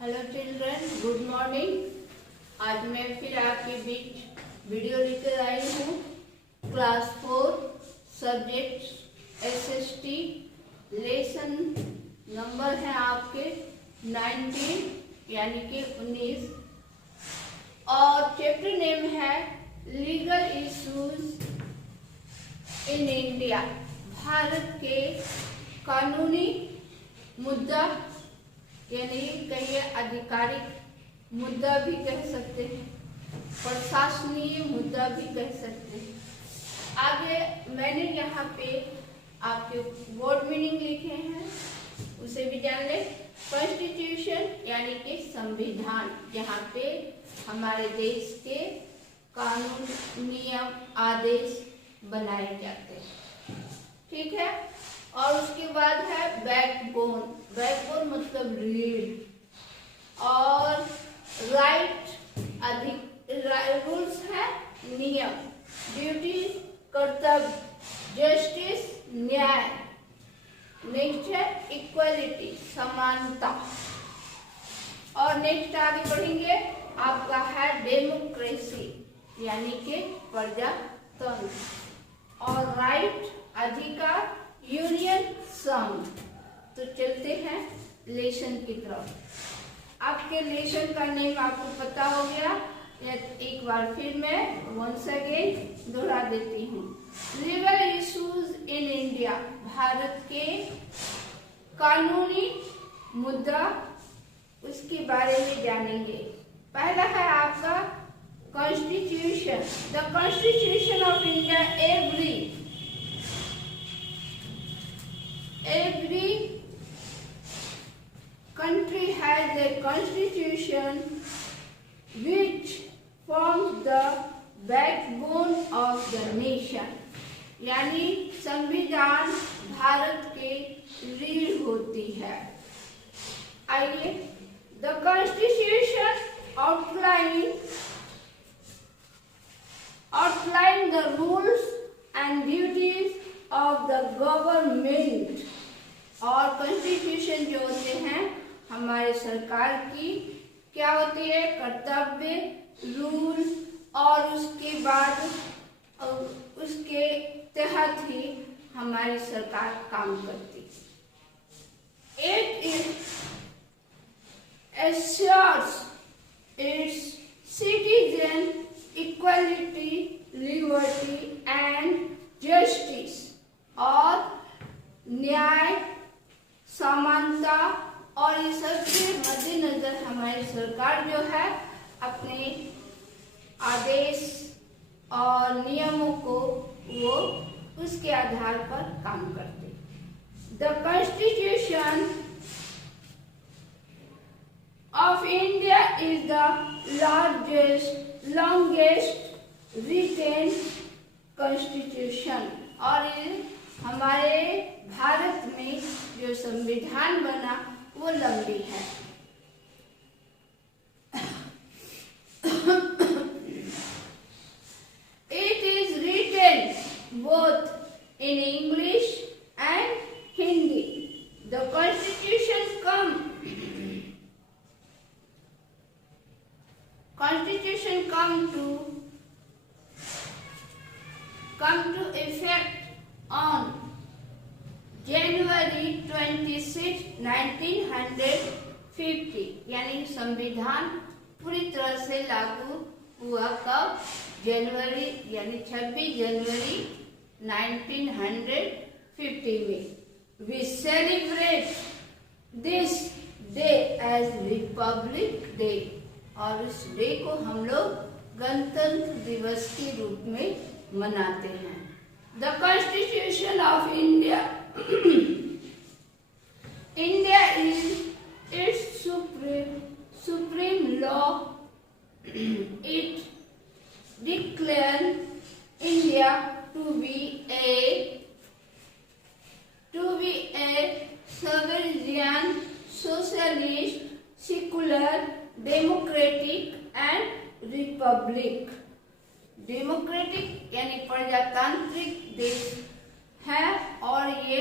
Hello children, good morning. आज मैं फिर आपके बीच वीडियो लेकर आई हूँ। Class 4 subject SST lesson number है आपके 19 यानी कि 19 और चैप्टर नेम है legal issues in India. Bharat के कानूनी मुद्दा यानी कहिए आधिकारिक मुद्दा भी कह सकते हैं, प्रशासनीय मुद्दा भी कह सकते हैं। आगे मैंने यहाँ पे आपके वर्ड मीनिंग लिखे हैं, उसे भी जान ले। कॉन्स्टिट्यूशन यानी कि संविधान, जहाँ पे हमारे देश के कानून, नियम, आदेश बनाए जाते हैं, ठीक है। और उसके बाद है बैकबोन। बैकबोन मतलब रीढ़। और राइट रूल्स है नियम, ड्यूटी कर्तव्य, जस्टिस न्याय। नेक्स्ट है इक्वलिटी समानता। और नेक्स्ट आगे बढ़ेंगे आपका है डेमोक्रेसी यानी कि प्रजातंत्र। और राइट अधिकार, यूनियन संघ। तो चलते हैं लेसन की तरफ। आपके लेसन का नेम आपको पता हो गया, एक बार फिर मैं वंस अगेन दोहरा देती हूँ। Legal issues in India, Bharat के कानूनी मुद्दा, उसके बारे में जानेंगे। पहला है आपका constitution. The constitution of India every country has a constitution which forms the backbone of the nation। यानी संविधान भारत के रीढ़ होती है। आइए, the constitution outline the rules and duties of the government। और कॉन्स्टिट्यूशन जो होते हैं हमारे सरकार की क्या होती है, कर्तव्य, रूल, और उसके बाद उसके तहत ही हमारी सरकार काम करती है। It assures its citizen equality, liberty and justice। और न्याय, समानता और ये सब के मद्देनजर हमारी सरकार जो है अपने आदेश और नियमों को वो उसके आधार पर काम करते। The constitution of India is the longest written constitution. और हमारे भारत में जो संविधान बना वो लंबी है। It is written both in English and Hindi। The constitution come to effect on January 26, 1950। यानी संविधान पूरी तरह से लागू हुआ कब, जनवरी यानी 26 जनवरी 1950 में। We celebrate this day as Republic Day। और उस डे को हम लोग गणतंत्र दिवस के रूप में मनाते हैं। The Constitution of India is its supreme law। It declares India to be a sovereign, socialist, secular, democratic and republic। Democratic यानी प्रजातांत्रिक देश है और ये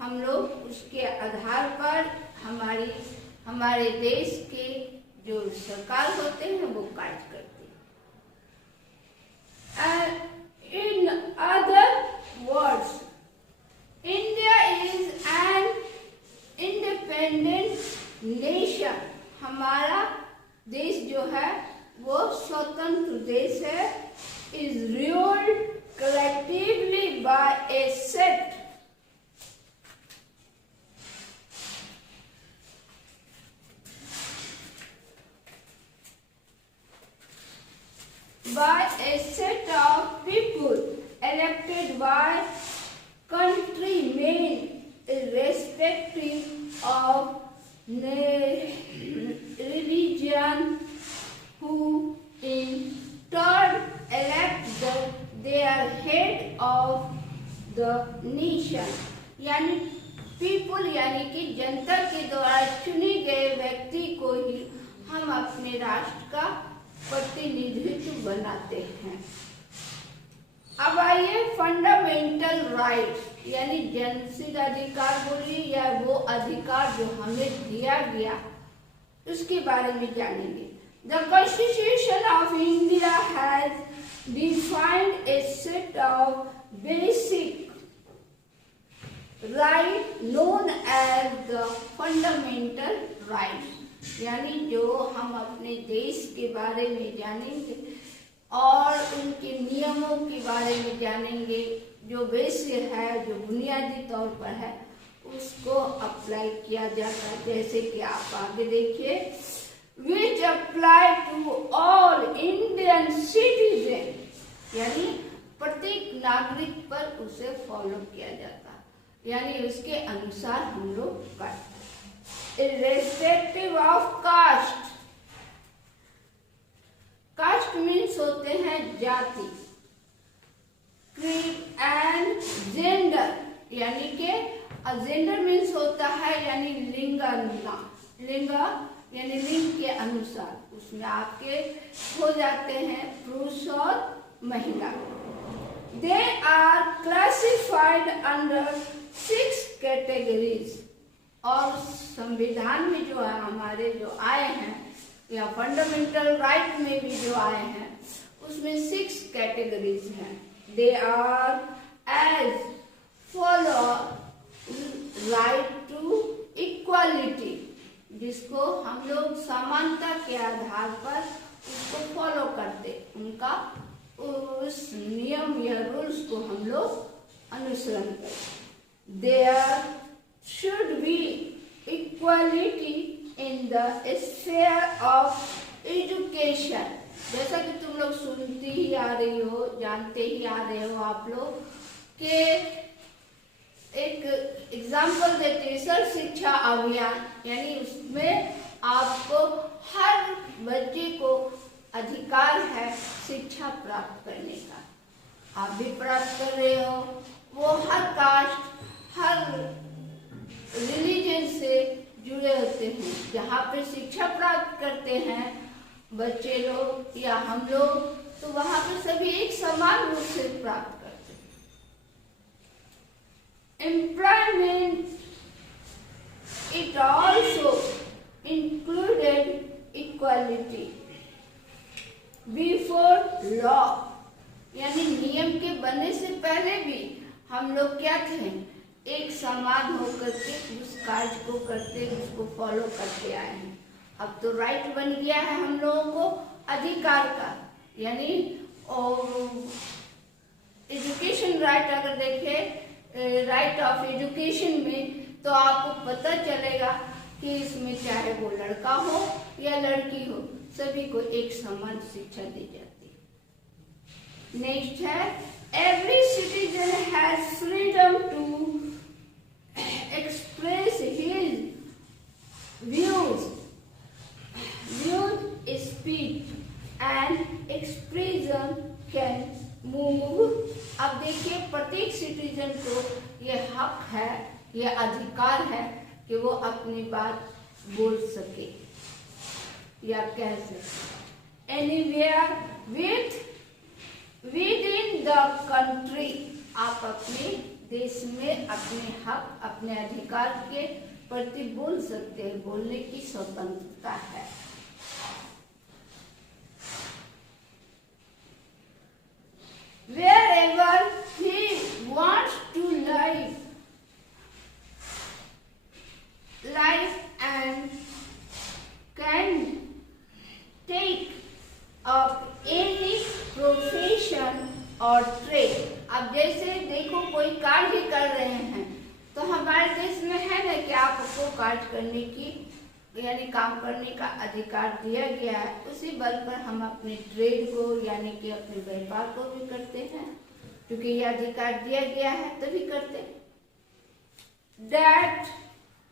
हम लोग उसके आधार पर हमारे देश के जो सरकार होते हैं वो कार्य करती है। In other words, India is an independent nation. हमारा देश जो है वो स्वतंत्र देश है। Is ruled collectively by a set of people elected by countrymen irrespective of religion, who in turn elect their head of the nation। यानी people यानी कि जनता के द्वारा चुने गए व्यक्ति को ही हम अपने राष्ट्र का प्रतिनिधित्व बनाते हैं। अब आइए फंडामेंटल राइट्स यानी जनसिद्ध अधिकार बोलिए या वो अधिकार जो हमें दिया गया उसके बारे में जानेंगे। The constitution of India has defined a set of basic right known as the fundamental rights. यानी जो हम अपने देश के बारे में जानेंगे और उनके नियमों के बारे में जानेंगे, जो बेसिक है, जो बुनियादी तौर पर है, उसको अप्लाई किया जाता है। जैसे कि आप आगे देखिए, which apply to all Indian citizen, यानी प्रत्येक नागरिक पर उसे फॉलो किया जाता है, यानी उसके अनुसार हम लोग करते हैं। Irrespective of caste, caste means होते हैं जाति, क्रीड एंड जेंडर, यानी के जेंडर मीन्स होता है यानी लिंग यानी लिंग के अनुसार, उसमें आपके हो जाते हैं पुरुष और महिला। They are classified under 6 categories. और संविधान में जो है हमारे जो आए हैं या फंडामेंटल राइट में भी जो आए हैं उसमें 6 कैटेगरीज हैं। They are as follow right to equality, जिसको हम लोग समानता के आधार पर उसको फॉलो करते, उनका उस नियम या रूल्स को हम लोग अनुसरण करते। There should be equality in the sphere of education. जैसा कि तुम लोग सुनती ही आ रही हो, जानते ही आ रहे हो आप लोग के एक एग्जाम्पल देते हैं सर्व शिक्षा अभियान, यानी उसमें आपको हर बच्चे को अधिकार है शिक्षा प्राप्त करने का। आप भी प्राप्त कर रहे हो। वो हर कास्ट हर रिलीजन से जुड़े होते हैं। जहाँ पे शिक्षा प्राप्त करते हैं बच्चे लोग या हम लोग, तो वहाँ पे सभी एक समान रूप से प्राप्त करते हैं। Employment it also included equality before law, यानी नियम के बनने से पहले भी हम लोग क्या थे, एक समान होकर के उस कार्य को करते, उसको फॉलो करते आए हैं। अब तो राइट बन गया है हम लोगों को अधिकार का, यानी एजुकेशन राइट अगर देखें राइट ऑफ एजुकेशन में, तो आपको पता चलेगा कि इसमें चाहे वो लड़का हो या लड़की हो, सभी को एक समान शिक्षा दी जाती है। नेक्स्ट है, every citizen has freedom to express his views, speech and expression can move। अब देखिए प्रत्येक सिटीजन को ये हक है, ये अधिकार है कि वो अपनी बात बोल सके या कह सके anywhere within the country। आप अपने देश में अपने हक अपने अधिकार के प्रति बोल सकते हैं, बोलने की स्वतंत्रता है। की यानी काम करने का अधिकार दिया गया है, उसी बल पर हम अपने ट्रेड को यानी कि अपने व्यापार को भी करते हैं, क्योंकि यह अधिकार दिया गया है तभी करते हैं। That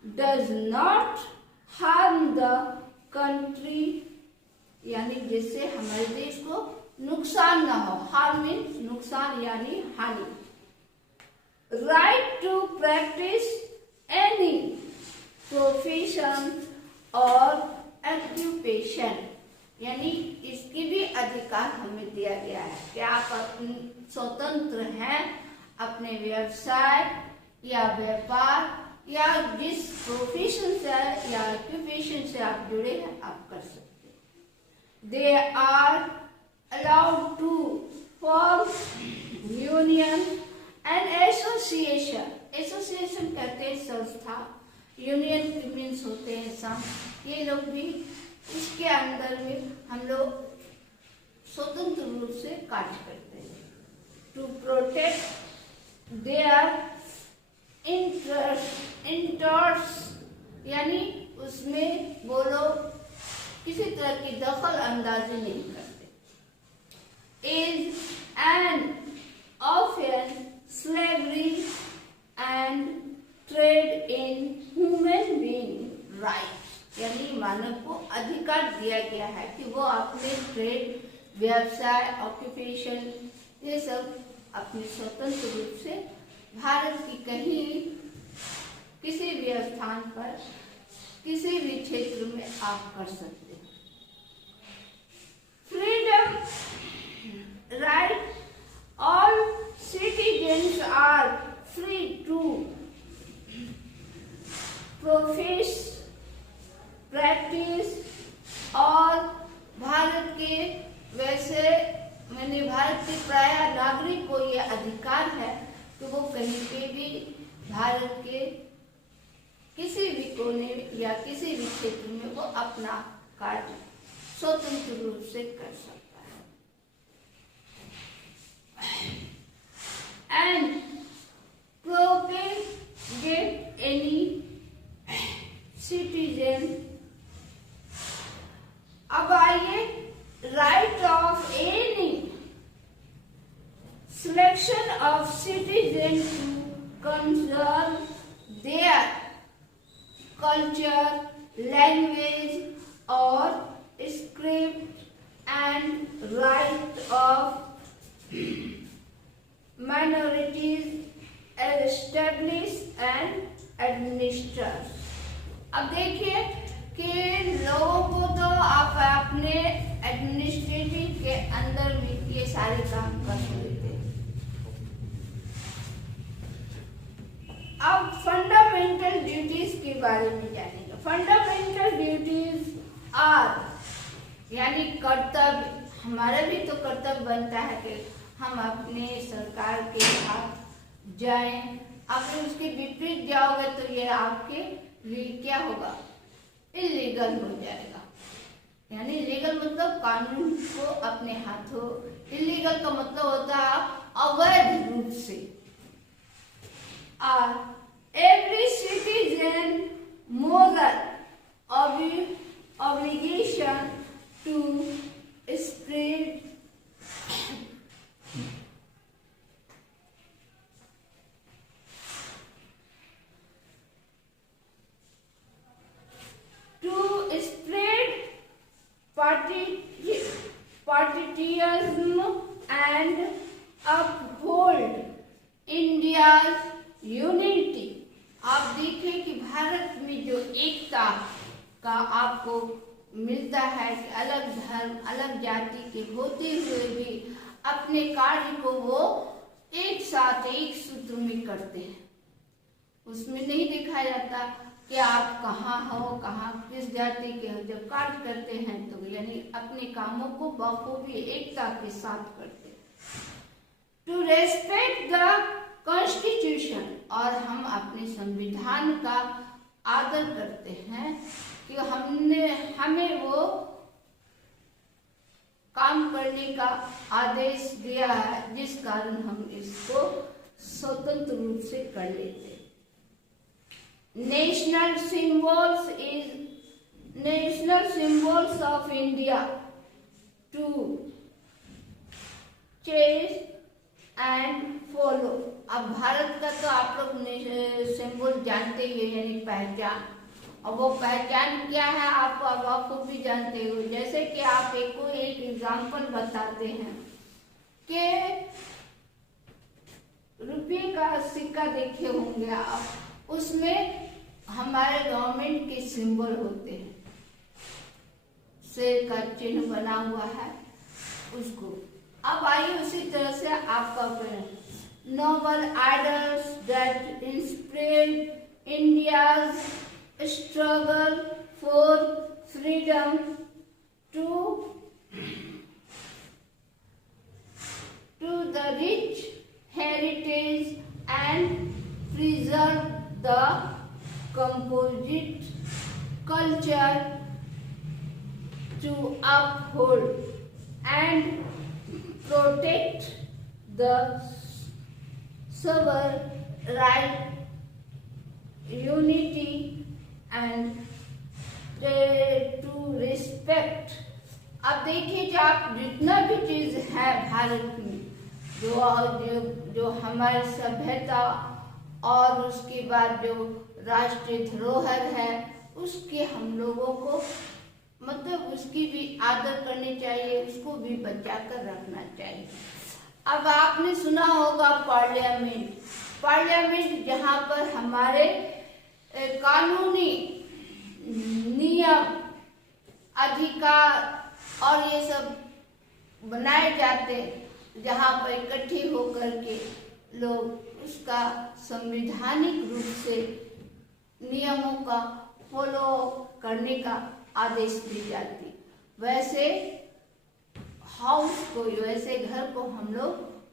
does not harm the country, यानी जिससे हमारे देश को नुकसान ना हो। हार्म मीन्स नुकसान यानी हानि। Right to practice any profession और occupation, यानी इसकी भी अधिकार हमें दिया गया है कि आप स्वतंत्र हैं अपने व्यवसाय या व्यापार या जिस प्रोफेशन से या ऑक्यूपेशन से आप जुड़े हैं आप कर सकते हैं। They are allowed to form union and association. Association कहते हैं संस्था, यूनियन मीन्स होते हैं संघ। ये लोग भी इसके अंदर में हम लोग स्वतंत्र रूप से कार्य करते हैं। टू प्रोटेक्ट देयर इंटरेस्ट, यानी उसमें वो लोग किसी तरह की दखल अंदाजी नहीं करते। Is and often slavery and trade in human being right, यानी मानव को अधिकार दिया गया है कि वो अपने ट्रेड, व्यवसाय, ऑक्यूपेशन ये सब अपने स्वतंत्र रूप से भारत की कहीं किसी भी स्थान पर किसी भी क्षेत्र में आप कर सकते हैं। Freedom right, all citizens are free to profess, practice, और भारत के वैसे मैंने भारत के प्राय नागरिक को यह अधिकार है कि वो कहीं पे भी भारत के किसी भी कोने या किसी भी क्षेत्र में वो अपना कार्य स्वतंत्र रूप से कर सकता है। एंड प्रोपेगेट एनी सिटीजन, अब आइए right of any selection of citizens to conserve their culture, language or script and right of minorities establish and administer। अब देखिए कि लोगों को तो आप अपने एडमिनिस्ट्रेटिव के अंदर भी ये सारे काम कर सकते। अब फंडामेंटल ड्यूटीज के बारे में जानेंगे। फंडामेंटल ड्यूटीज आर, यानी कर्तव्य, हमारा भी तो कर्तव्य बनता है कि हम अपने सरकार के साथ जाएं। अगर उसके विपरीत जाओगे तो ये आपके लिए क्या होगा, इलीगल हो जाएगा। यानी लीगल मतलब कानून को अपने हाथों, इलीगल का मतलब होता है अवैध रूप से। Every citizen moral obligation to spread patriotism and uphold India's unity. आप देखिए कि भारत में जो एकता का आपको मिलता है कि अलग धर्म, अलग जाति के होते हुए भी अपने कार्य को वो एक साथ एक सूत्र में करते हैं। उसमें नहीं देखा जाता कि आप कहाँ हो, कहाँ किस जाति के हो। जब कार्य करते हैं तो यानी अपने कामों को बखूबी एकता के साथ करते हैं। टू रेस्पेक्ट द कॉन्स्टिट्यूशन, और हम अपने संविधान का आदर करते हैं कि हमें वो काम करने का आदेश दिया है जिस कारण हम इसको स्वतंत्र रूप से कर लेते। national symbols of India to cherish and follow. अब भारत का तो आप लोग सिंबल जानते ही हैं, यानी पहचान। और वो पहचान क्या है आप भी जानते हो। जैसे कि आप एक एग्जाम्पल बताते हैं कि रुपये का सिक्का देखे होंगे आप, उसमें हमारे गवर्नमेंट के सिंबल होते हैं, शेर का चिन्ह बना हुआ है उसको। अब आइए उसी तरह से आपका noble ideals that inspired India's struggle for freedom to the rich heritage and preserve the composite culture to uphold and protect the civil right, unity and to respect। अब देखिए जो आप जितना भी चीज है भारत में, जो हमारी सभ्यता और उसके बाद जो राष्ट्रीय धरोहर है, उसके हम लोगों को मतलब उसकी भी आदर करनी चाहिए, उसको भी बचा कर रखना चाहिए। अब आपने सुना होगा पार्लियामेंट जहाँ पर हमारे कानूनी नियम, अधिकार और ये सब बनाए जाते, जहाँ पर इकट्ठे होकर के लोग उसका संवैधानिक रूप से नियमों का फॉलो करने का आदेश दी जाती। वैसे वैसे घर को हम लोग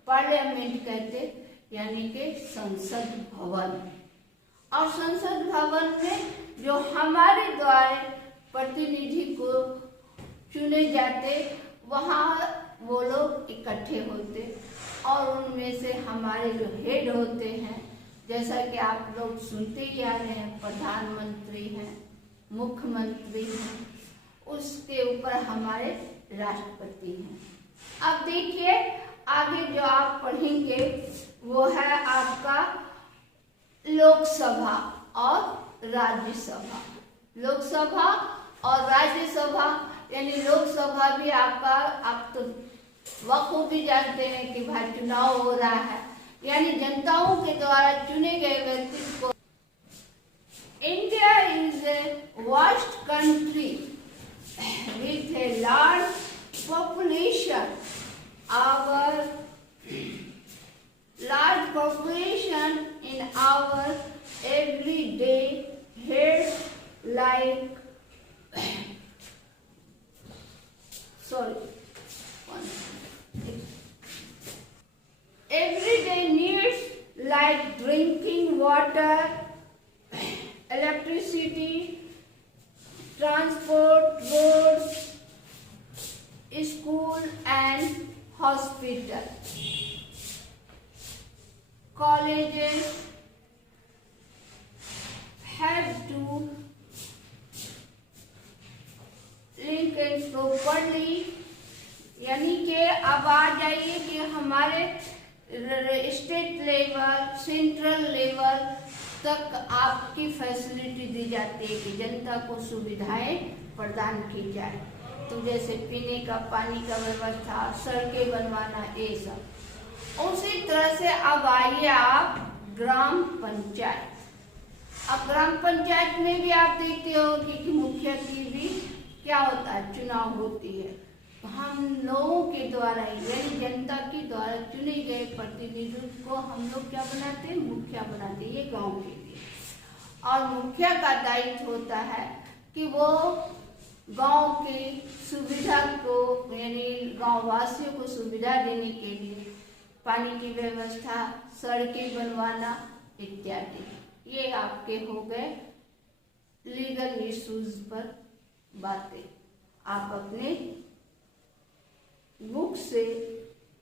पार्लियामेंट कहते, यानी कि संसद भवन। और संसद भवन में जो हमारे द्वारा प्रतिनिधि को चुने जाते, वहाँ वो लोग इकट्ठे होते और उनमें से हमारे जो हेड होते हैं, जैसा कि आप लोग सुनते ही आ रहे हैं, प्रधानमंत्री हैं, मुख्यमंत्री हैं, उसके ऊपर हमारे राष्ट्रपति हैं। अब देखिए आगे जो आप पढ़ेंगे वो है आपका लोकसभा और राज्यसभा। लोकसभा और राज्यसभा, यानी लोकसभा भी आपका, आप तो बखूबी जानते हैं कि भाई चुनाव हो रहा है, यानी जनताओं के द्वारा चुने गए व्यक्ति को। India is a vast country with a large population. Our large population in our everyday heads like everyday needs like drinking water, electricity, transport, roads, school and hospital, colleges have to link and properly। यानी कि अब आ जाइए कि हमारे state level, central level तक आपकी facility दी जाती है कि जनता को सुविधाएं प्रदान की जाए। तो जैसे पीने का पानी का व्यवस्था, सड़कें बनवाना, ये सब। उसी तरह से अब आइए आप ग्राम पंचायत। अब ग्राम पंचायत में भी आप देखते हो कि मुखिया की भी क्या होता है, चुनाव होती है। तो हम लोगों के द्वारा, यानी जनता के द्वारा चुने गए प्रतिनिधि को हम लोग क्या बनाते हैं, मुखिया बनाते हैं, ये गांव के लिए। और मुखिया का दायित्व होता है कि वो गांव की सुविधा को, यानी गांव वासियों को सुविधा देने के लिए पानी की व्यवस्था, सड़कें बनवाना इत्यादि। ये आपके हो गए लीगल इश्यूज पर बातें। आप अपने बुक से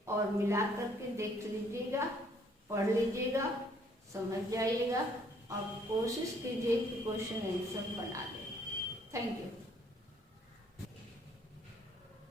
और मिला करके देख लीजिएगा, पढ़ लीजिएगा, समझ जाइएगा आप कोशिश कीजिए कि क्वेश्चन आंसर बना लें। Thank you.